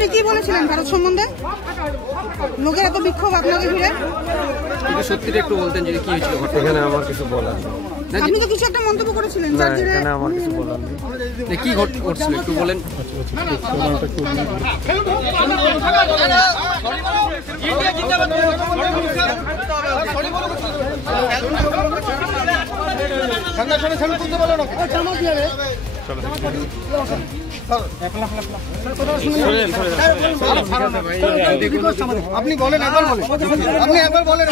আপনি কি বলেছিলেন ভারত সম্বন্ধে? লোকের এত বিক্ষোভ আপনাকে ঘিরে, সত্যিটা একটু বলতেন যদি কি হয়েছিল? এখানে আমার কিছু বলার নেই। আপনি তো কিছু একটা মন্তব্য করেছিলেন যার জেরে আমার কিছু বলার নেই। কি ঘটছিল একটু বলেন। আপনি বলেন, একবার বলেন, আপনি একবার বলেন,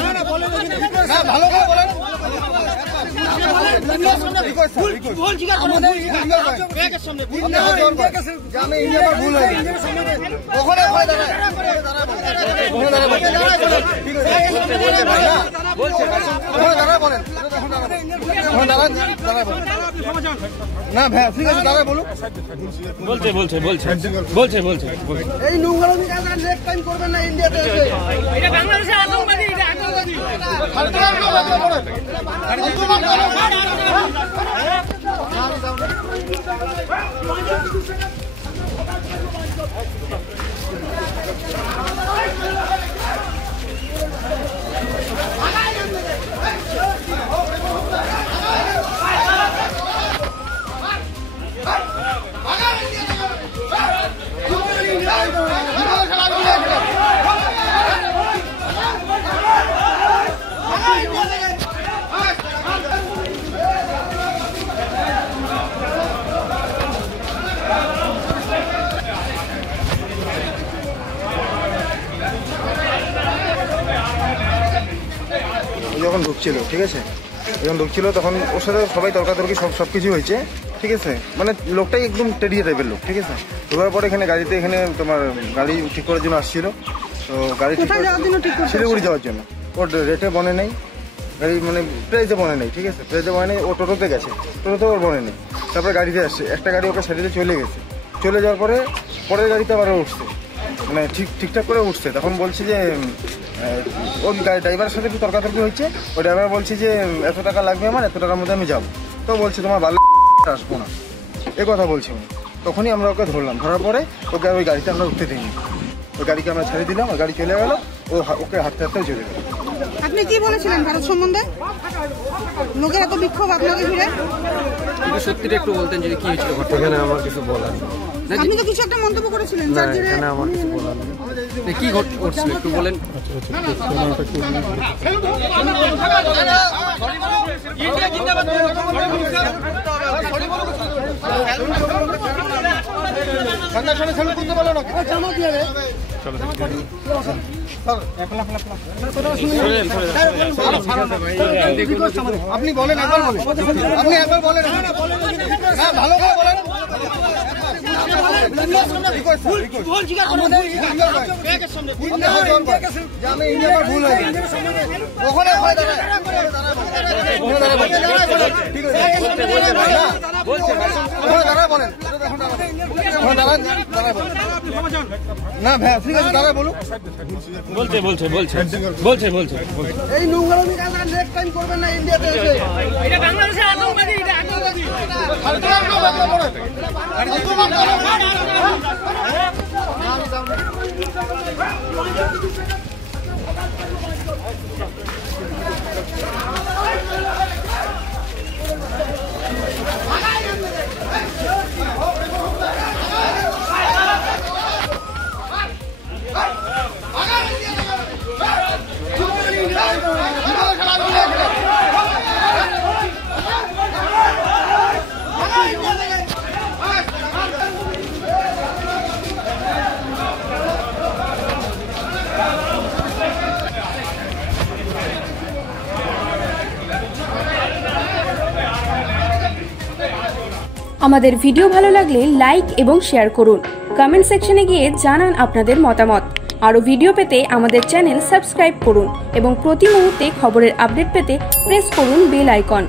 ভালো করে বলেন। না ভাই ঠিক আছে, দাদা বলুন। বলছে এই নোংরামি কাজটা নেক্সট টাইম করবেন না ইন্ডিয়াতে এসে। এটা বাংলাদেশের আতঙ্কবাদী, এটা আতঙ্কবাদী। যখন ঢুকছিল, ঠিক আছে, যখন ঢুকছিল তখন ওর সাথে সবাই তর্কাতর্কি সব কিছু হয়েছে, ঠিক আছে। মানে লোকটাই একদম টেডিয়ে টাইপের লোক, ঠিক আছে। ঢোকার পরে এখানে গাড়িতে, এখানে তোমার গাড়ি ঠিক করার জন্য আসছিল। তো গাড়ি শিলিগুড়ি যাওয়ার জন্য ওর রেটে বনে নেই, গাড়ি মানে প্রাইজে বনে নেই, ঠিক আছে, প্রাইজে বনে নেই। ও টোটোতে গেছে, টোটোতে ওর বনে নেই। তারপরে গাড়িতে আসছে, একটা গাড়ি ওকে সাইডে চলে গেছে। চলে যাওয়ার পরে পরের গাড়িতে আবার উঠছে, মানে ঠিকঠাক করে উঠছে। তখন বলছে যে ওই ড্রাইভারের সাথে একটু তর্কাতর্কি হচ্ছে। ওই ড্রাইভার বলছে যে এত টাকা লাগবে আমার, এত টাকার মধ্যে আমি যাবো। তো বলছে তোমার ভালো আসবো না, এ কথা বলছি। তখনই আমরা ওকে ধরলাম, ধরার পরে ওকে আর ওই গাড়িতে আমরা উঠতে দিইনি। ওই গাড়িকে আমরা ছেড়ে দিলাম, ওই গাড়ি চলে গেল, ওকে হাঁটতে হাঁটতে চলে গেল। আপনি কি বলেছিলেন ভারত সম্বন্ধে? লোকের এত বিক্ষোভ আপনাকে ঘিরে, সত্যিটা একটু বলতেন যদি কি হয়েছিল? এখানে আমার কিছু বলার নেই। আপনি তো কিছু একটা মন্তব্য করেছিলেন যার জেরে আমার কিছু বলার নেই। কি ঘটছিল একটু বলেন। আপনি বলেন, একবার বলেন, আপনি একবার বলেন, ভালো করে বলেন। ভুল হয়ে গেছে ওখানে দাঁড়া বলেন না ভাই ঠিক আছে, দাঁড়া বলুন। বলছে এই নোংরামি কাজটা নেক্সট টাইম করবেন না ইন্ডিয়াতে এসে। এটা বাংলাদেশের আতঙ্কবাদী, এটা আতঙ্কবাদী। আমাদের ভিডিও ভালো লাগলে লাইক এবং শেয়ার করুন। কমেন্ট সেকশনে গিয়ে জানান আপনাদের মতামত। আরও ভিডিও পেতে আমাদের চ্যানেল সাবস্ক্রাইব করুন এবং প্রতি মুহূর্তে খবরের আপডেট পেতে প্রেস করুন বেল আইকন।